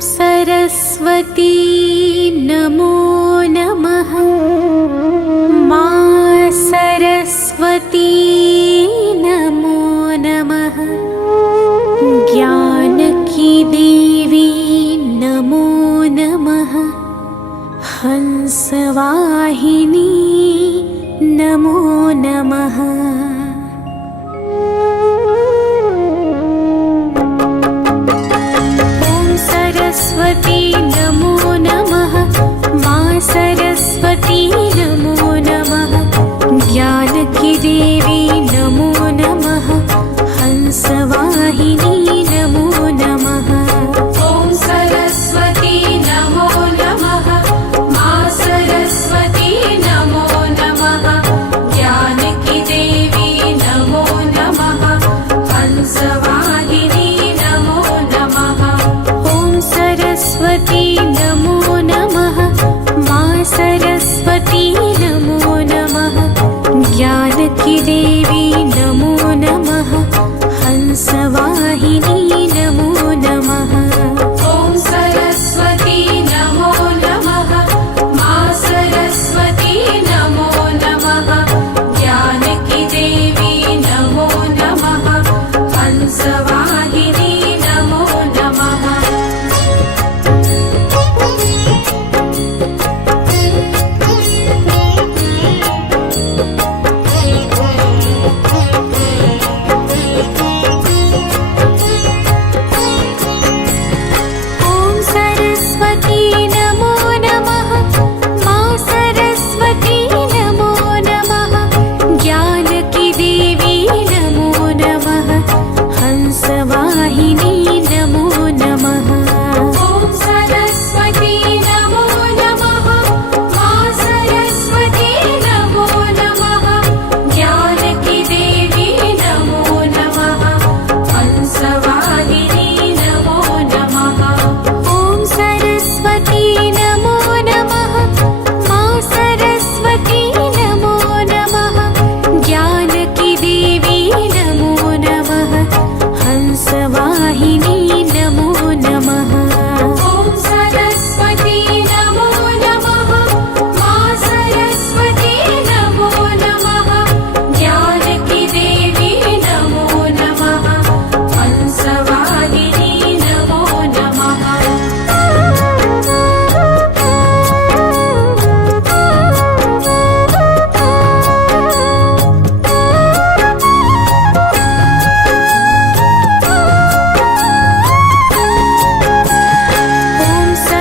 सरस्वती नमो नमः। मा सरस्वती नमो नमः। ज्ञान की देवी नमो नमः। हंसवाहिनी नमो नमः। सरस्वती नमो नमः। मा सरस्वती नमो नमः। ज्ञान की देवी नमो नमः। हंसवाहिनी नमो नमः। ॐ सरस्वती नमो नमः। मा सरस्वती नमो नमः। ज्ञान की देवी नमो नमः। हंसवाहिनी नमो नमः।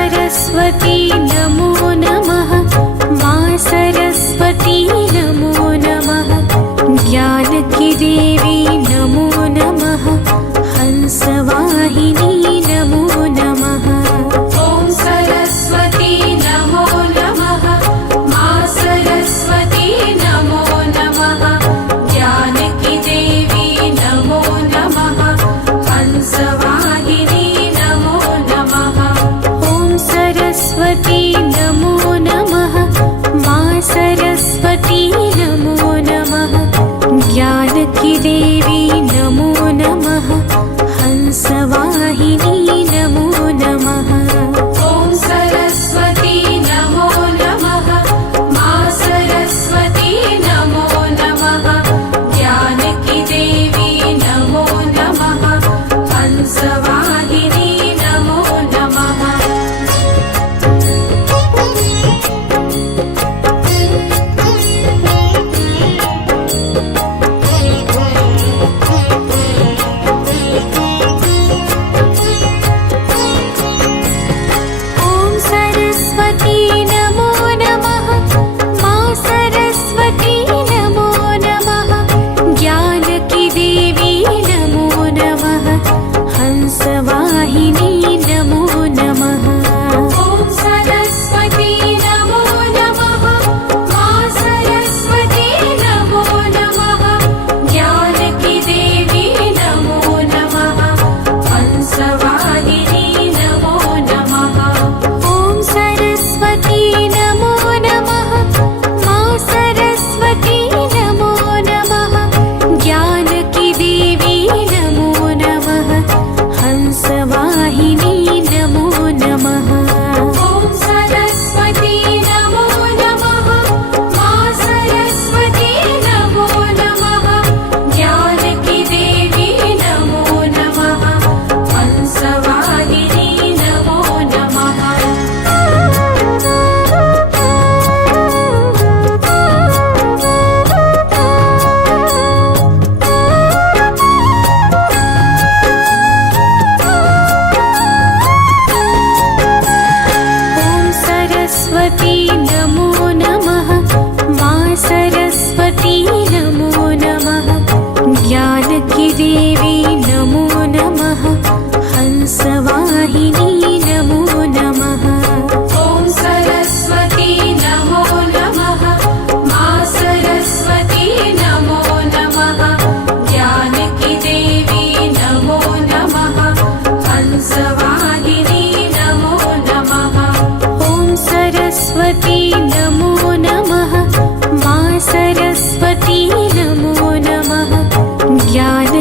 सरस्वती नमो नमः। मा सरस्वती नमो नमः। ज्ञान की देवी नमो नमः। हंसवाहिनी नमो नमः। ॐ सरस्वती नमो नमः। मा सरस्वती नमो नमः। ज्ञान की देवी नमो नमः। हंसवाहिनी नमो नमः।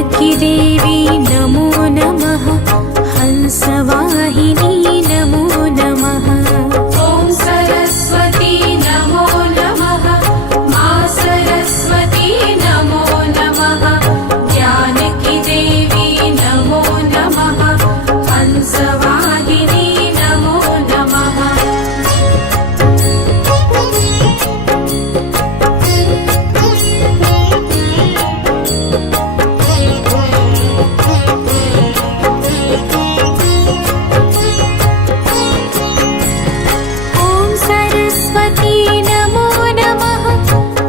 जानकी देवी नमो नमः हंसवाहिनी नमो नमः ॐ सरस्वती नमो नमः मा सरस्वती नमो नमः जानकी देवी नमो नमः हंसवाहिनी नमो नमः ॐ सरस्वती नमो नमः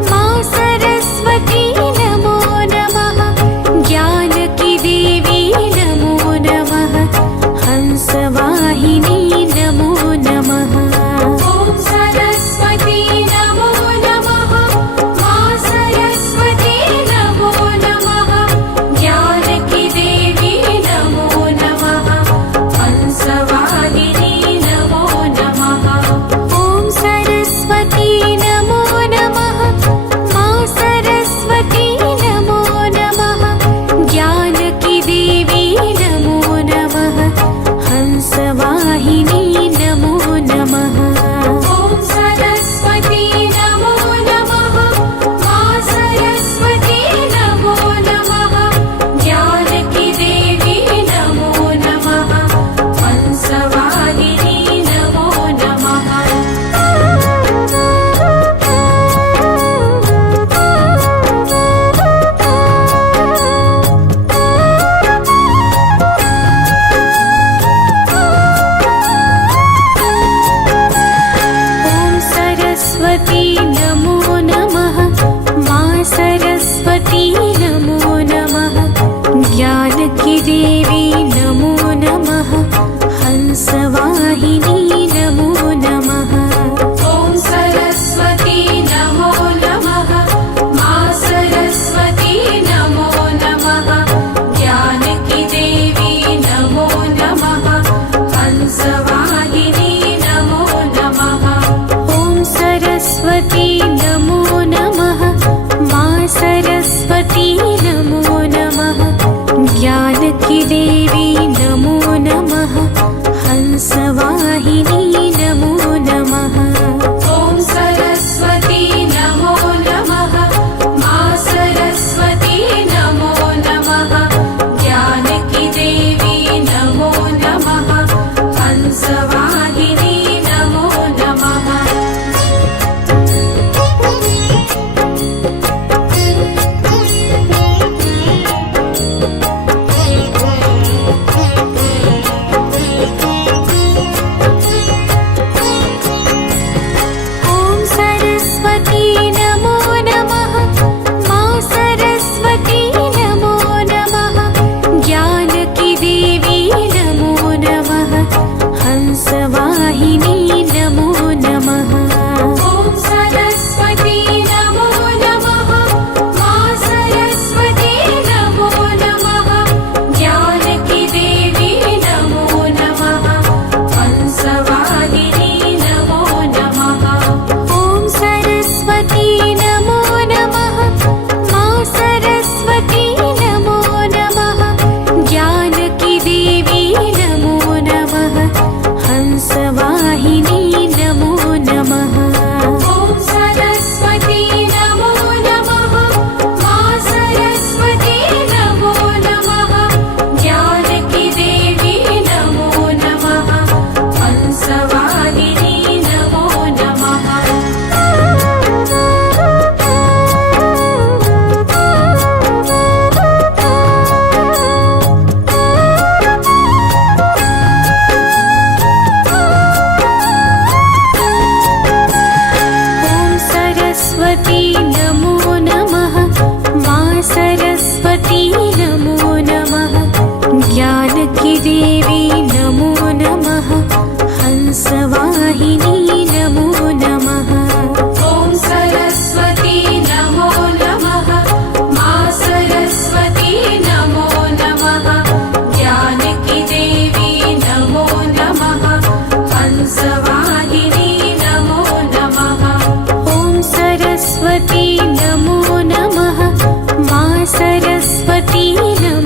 मा सरस्वती नमो नमः जानकी देवी नमो नमः हंसवाहिनी नमो नमः ॐ सरस्वती नमो नमः मा सरस्वती नमो नमः जानकी देवी नमो नमः हंसवाहिनी नमो नमः ॐ सरस्वती नमो नमः मा सरस्वती नमो नमः जानकी देवी नमो नमः हंसवाहिनी नमो नमः ॐ सरस्वती नमो नमः मा सरस्वती नमो नमः जानकी देवी नमो नमः हंसवाहिनी नमो नमः ॐ सरस्वती नमो नमः मा सरस्वती नमो नमः जानकी देवी नमो नमः हंसवाहिनी नमो नमः ॐ सरस्वती नमो नमः मा सरस्वती नमो नमः जानकी देवी नमो नमः हंसवाहिनी नमो नमः ॐ सरस्वती नमो नमः मा सरस्वती नमो नमः जानकी देवी नमो नमः हंसवाहिनी नमो नमः ॐ सरस्वती नमो नमः मा सरस्वती नमो नमः जानकी देवी नमो नमः हंसवाहिनी नमो नमः ॐ सरस्वती नमो नमः मा सरस्वती नमो नमः जानकी देवी नमो नमः हंसवाहिनी नमो नमः ॐ सरस्वती नमो नमः मा सरस्वती नमो नमः जानकी देवी नमो नमः हंसवाहिनी नमो नमः ॐ सरस्वती नमो नमः मा सरस्वती नमो नमः जानकी देवी नमो नमः हंसवाहिनी नमो नमः ॐ सरस्वती नमो नमः मा सरस्वती नमो नमः जानकी देवी नमो नमः हंसवाहिनी नमो नमः ॐ सरस्वती नमो नमः मा सरस्वती नमो नमः जानकी देवी नमो नमः हंसवाहिनी नमो नमः ॐ सरस्वती नमो नमः मा सरस्वती नमो नमः जानकी देवी नमो नमः हंसवाहिनी नमो नमः ॐ सरस्वती नमो नमः मा सरस्वती नमो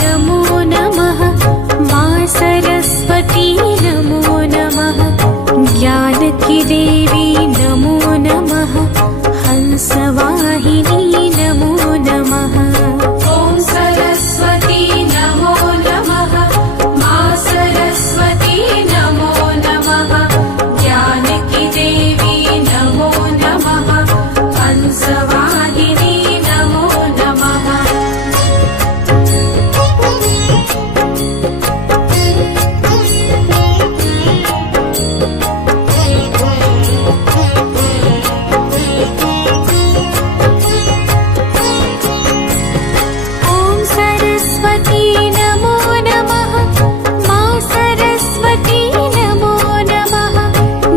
नमो नमः मा सरस्वती नमो नमः ज्ञान की देवी नमो नमः हंसवाहिनी नमो नमः ॐ सरस्वती नमो नमः मा सरस्वती नमो नमः ज्ञान की देवी नमो नमः हंसवाहिनी नमो नमः ॐ सरस्वती नमो नमः मा सरस्वती नमो नमः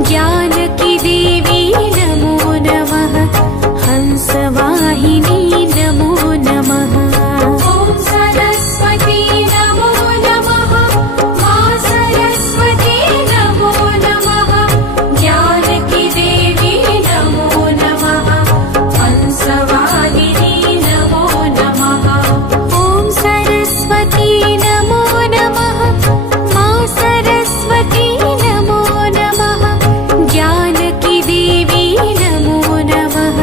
ज्ञान की देवी नमो नमः हंसवाहिनी नमो नमः ॐ सरस्वती नमो नमः मा सरस्वती नमो नमः ज्ञान की देवी नमो नमः हंसवाहिनी नमो नमः ॐ सरस्वती नमो नमः मा सरस्वती नमो नमः ज्ञान की देवी नमो नमः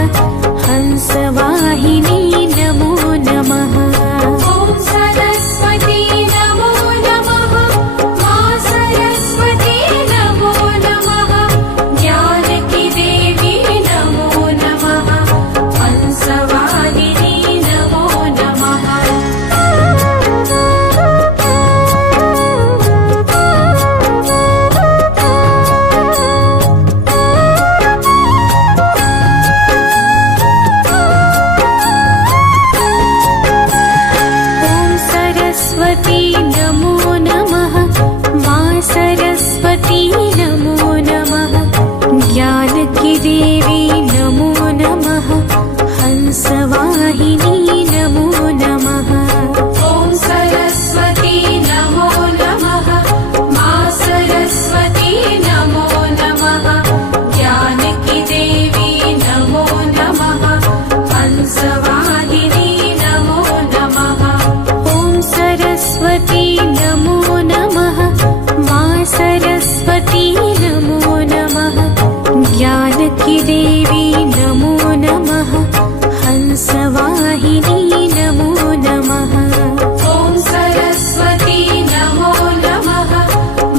हंसवाहिनी नमो नमः ॐ सरस्वती नमो नमः मा सरस्वती नमो नमः ज्ञान की देवी नमो नमः हंसवाहिनी नमो नमः ॐ सरस्वती नमो नमः मा सरस्वती नमो नमः ज्ञान की देवी नमो नमः हंसवाहिनी नमो नमः ॐ सरस्वती नमो नमः मा सरस्वती नमो नमः ज्ञान की देवी नमो नमः हंसवाहिनी नमो नमः ॐ सरस्वती नमो नमः मा सरस्वती नमो नमः ज्ञान की देवी नमो नमः हंसवाहिनी नमो नमः ॐ सरस्वती नमो नमः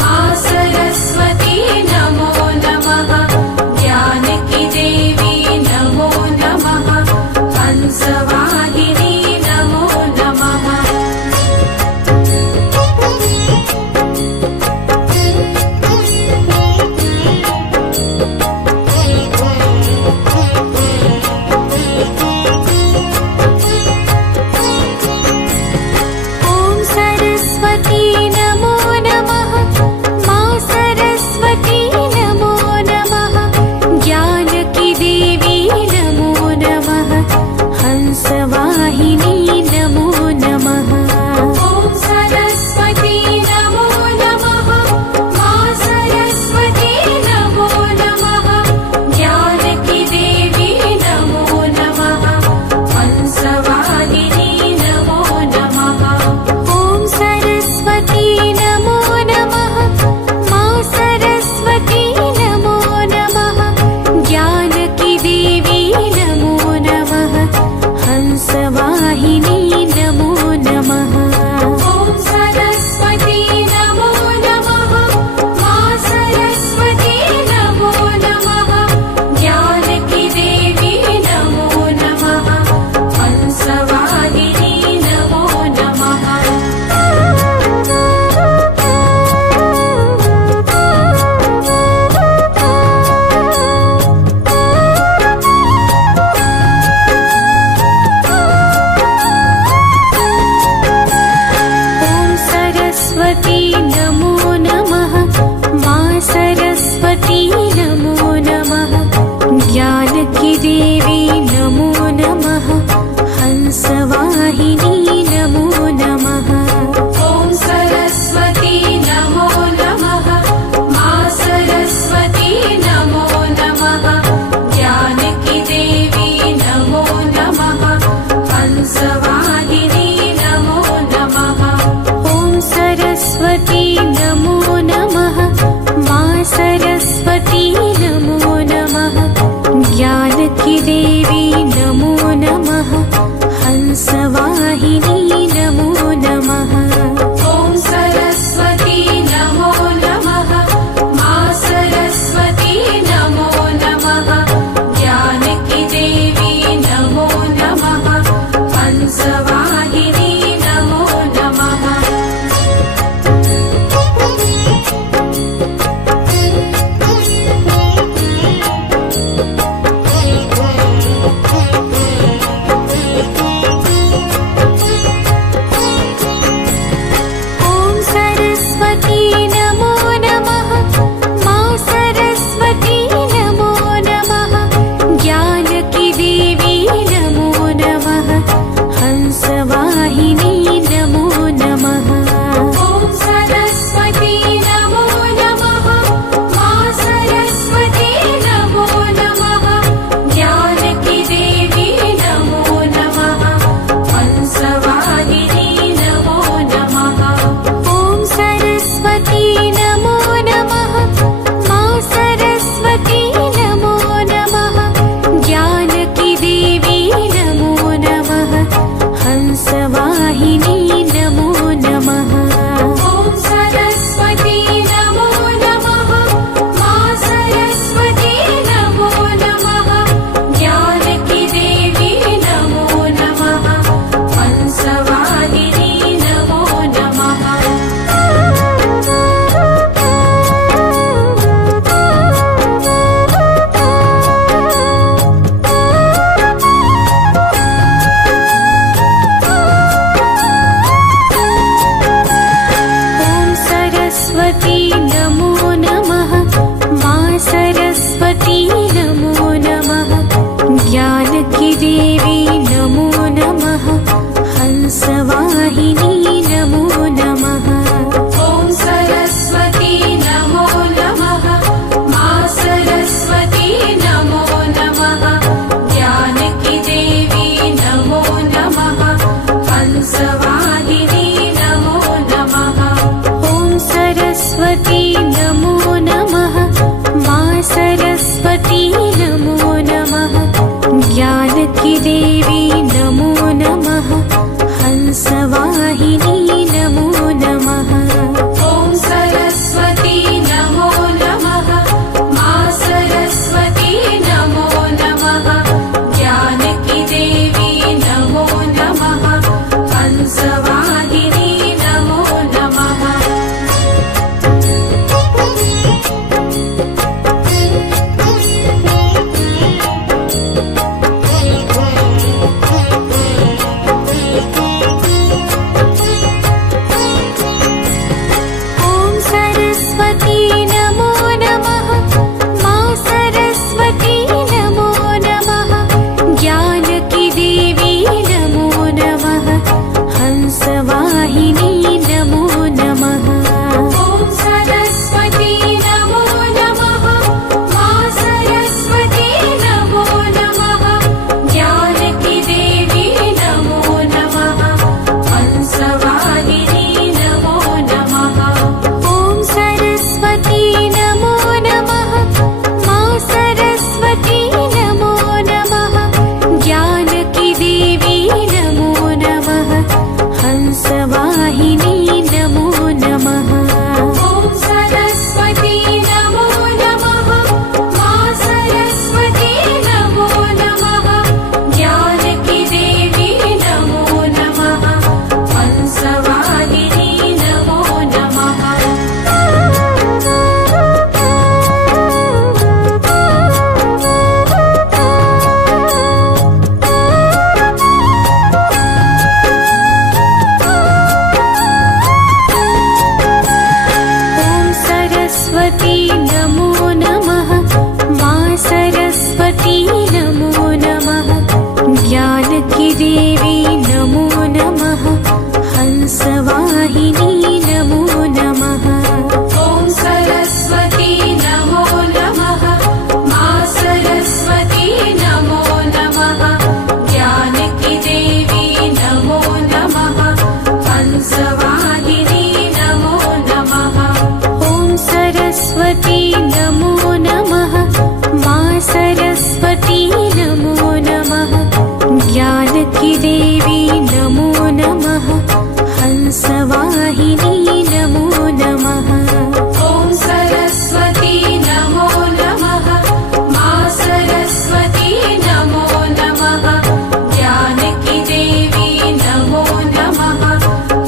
मा सरस्वती नमो नमः ज्ञान की देवी नमो नमः हंसवाहिनी नमो नमः ॐ सरस्वती नमो नमः मा सरस्वती नमो नमः ज्ञान की देवी नमो नमः हंसवाहिनी नमो नमः ॐ सरस्वती नमो नमः मा सरस्वती नमो नमः ज्ञान की देवी नमो नमः हंसवाहिनी नमो नमः ॐ सरस्वती नमो नमः मा सरस्वती नमो नमः ज्ञान की देवी नमो नमः हंसवाहिनी नमो नमः ॐ सरस्वती नमो नमः मा सरस्वती नमो नमः ज्ञान की देवी नमो नमः हंसवाहिनी नमो नमः ॐ सरस्वती नमो नमः मा सरस्वती नमो नमः ज्ञान की देवी नमो नमः हंसवाहिनी नमो नमः ॐ सरस्वती नमो नमः मा सरस्वती नमो नमः ज्ञान की देवी नमो नमः हंसवाहिनी नमो नमः हंसवाहिनी नमो नमः। ॐ सरस्वती नमो नमः। मा सरस्वती नमो नमः। ज्ञान की देवी नमो नमः। हंसवाहिनी नमो नमः। ॐ सरस्वती नमो नमः। मा सरस्वती नमो नमः। ज्ञान की देवी नमो नमः। हंसवाहिनी नमो नमः। ॐ सरस्वती नमो नमः। मा सरस्वती नमो नमः। ज्ञान की देवी नमो नमः।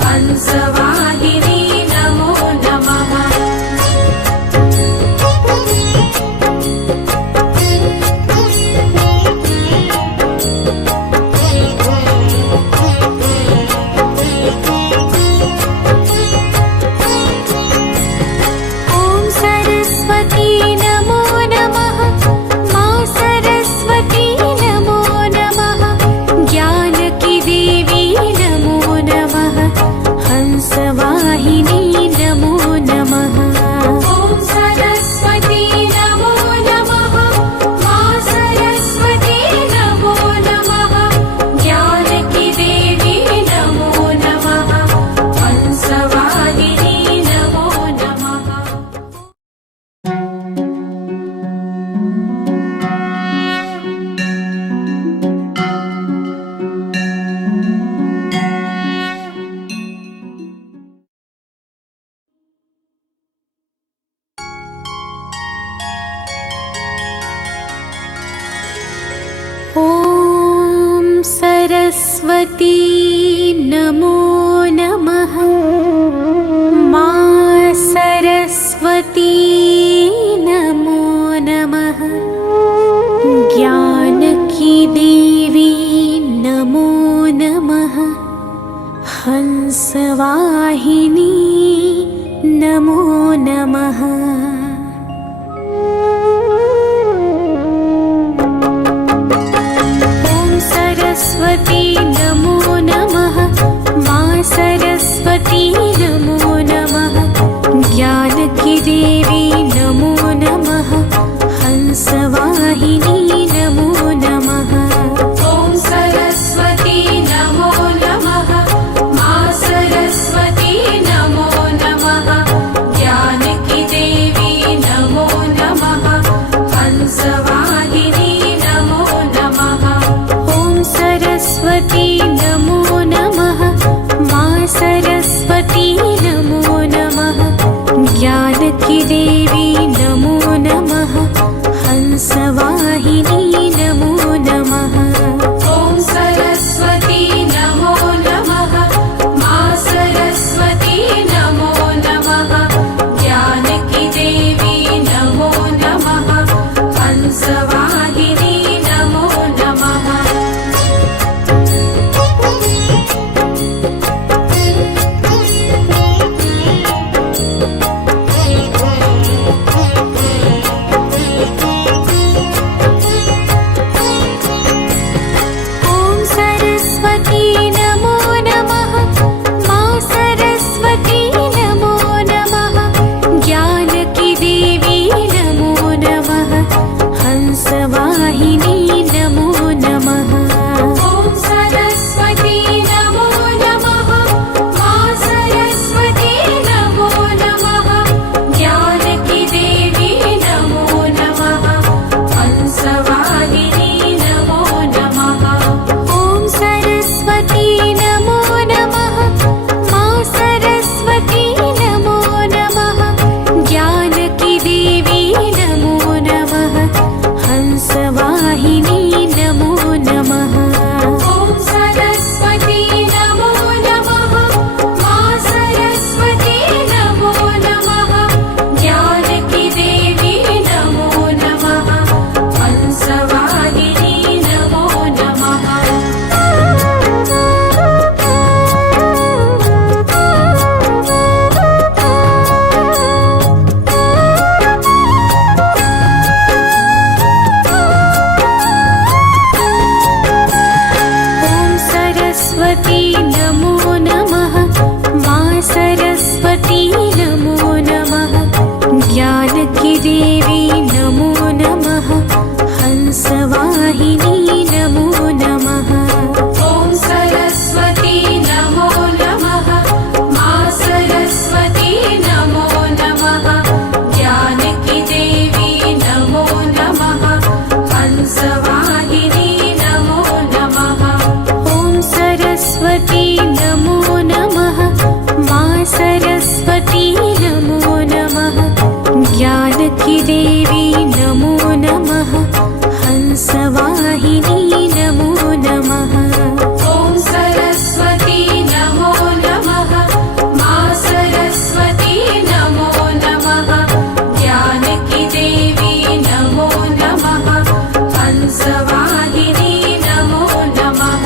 हंसवाहिनी नमो नमः। ॐ सरस्वती नमो नमः। मा सरस्वती नमो नमः। ज्ञान की देवी नमो नमः। हंसवाहिनी नमो नमः। ॐ सरस्वती नमो नमः। मा सरस्वती नमो नमः। ज्ञान की देवी नमो नमः। हंसवाहिनी नमो नमः। ॐ सरस्वती नमो नमः। मा सरस्वती नमो नमः। ज्ञान की देवी नमो नमः। हंसवाहिनी नमो नमः। ॐ सरस्वती नमो नमः। मा सरस्वती नमो नमः। ज्ञान की देवी नमो नमः। हंसवाहिनी नमो नमः। ॐ सरस्वती नमो नमः। मा सरस्वती नमो नमः। ज्ञान की देवी नमो नमः। हंसवाहिनी नमो नमः। ॐ सरस्वती नमो नमः। मा सरस्वती नमो नमः। ज्ञान की देवी सरस्वती नमो नमः ज्ञानकी देवी नमो नमः हंसवाहिनी नमो नमः ॐ सरस्वती नमो नमः मा सरस्वती नमो नमः ज्ञानकी देवी नमो नमः हंसवाहिनी नमो नमः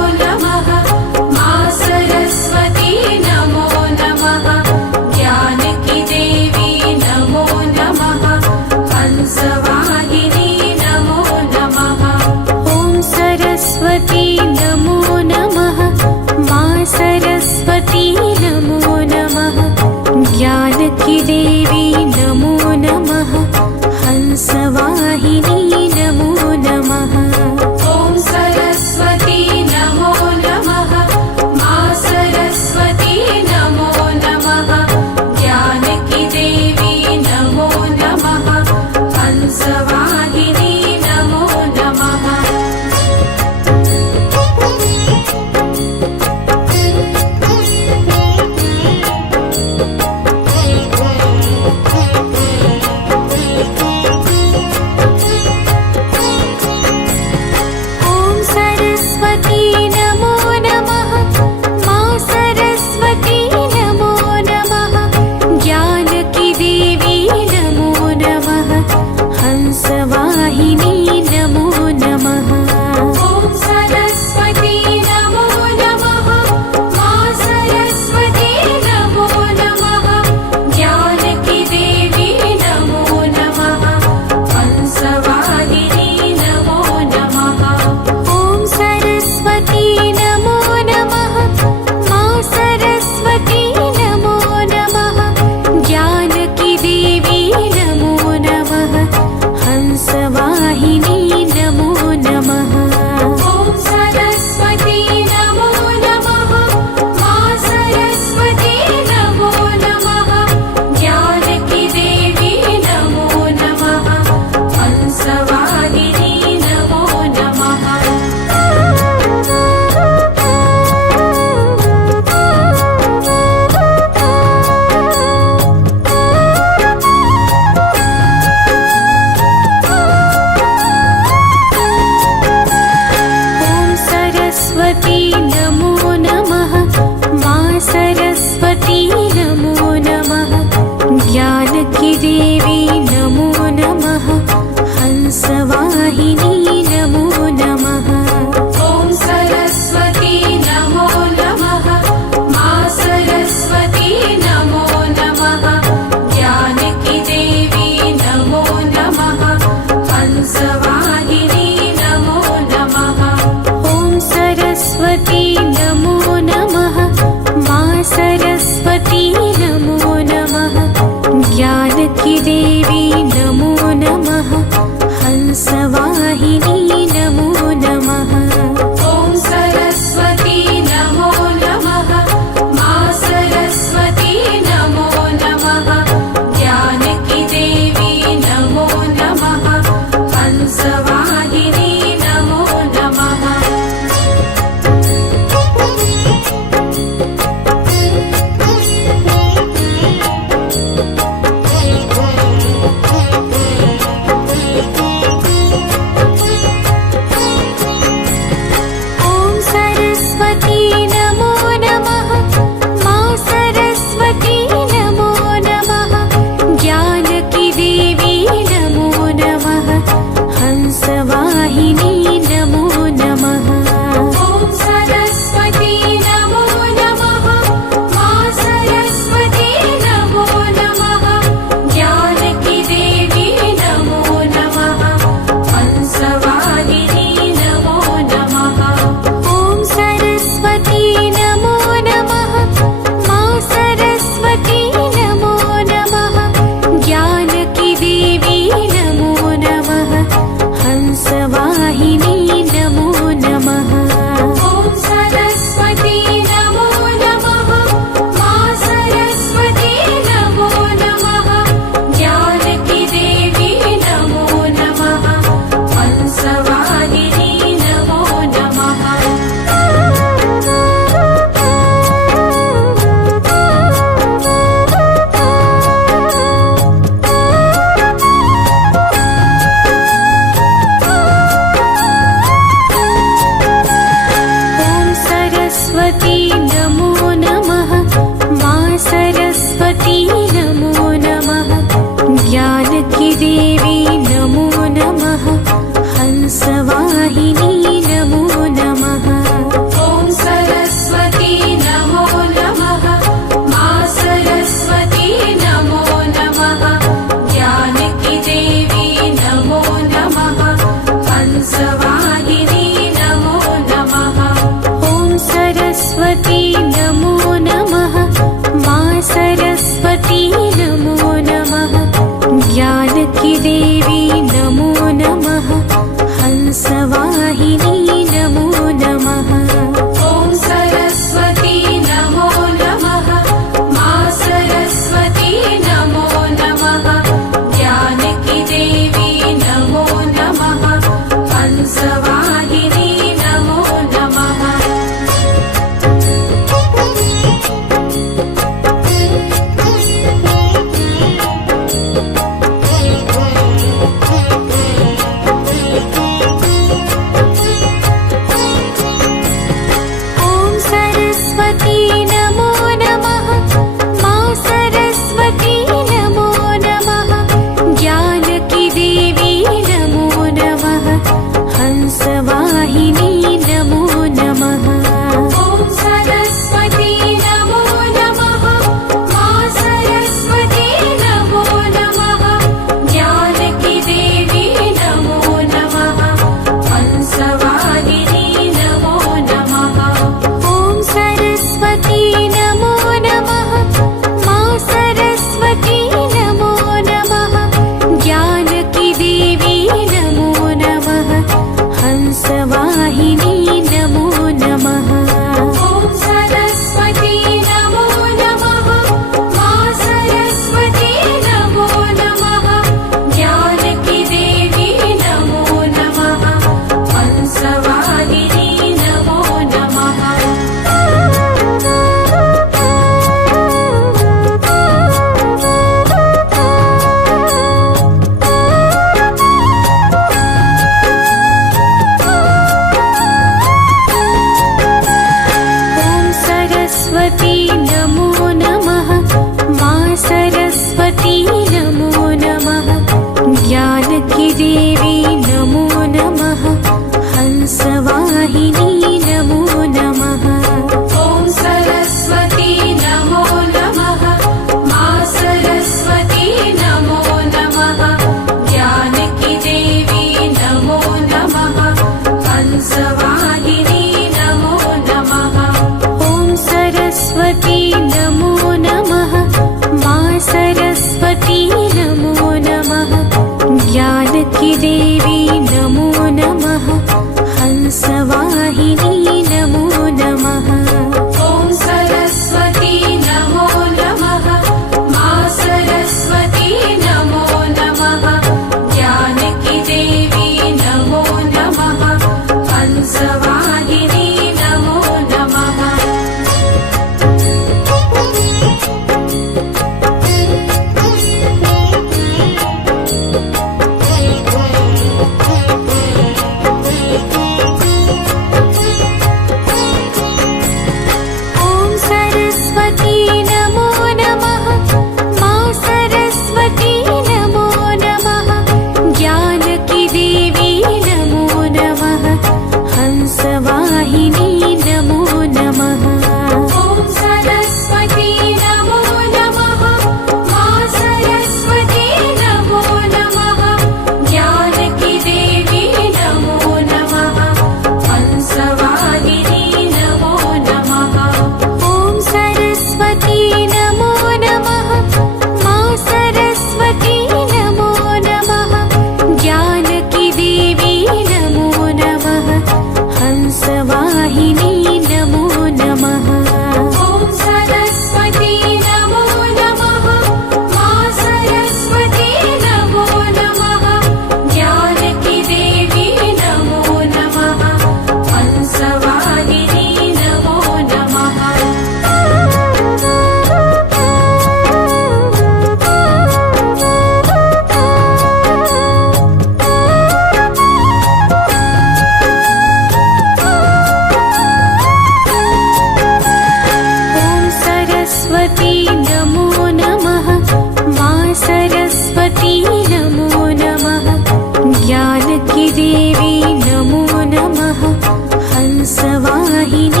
वाहिनी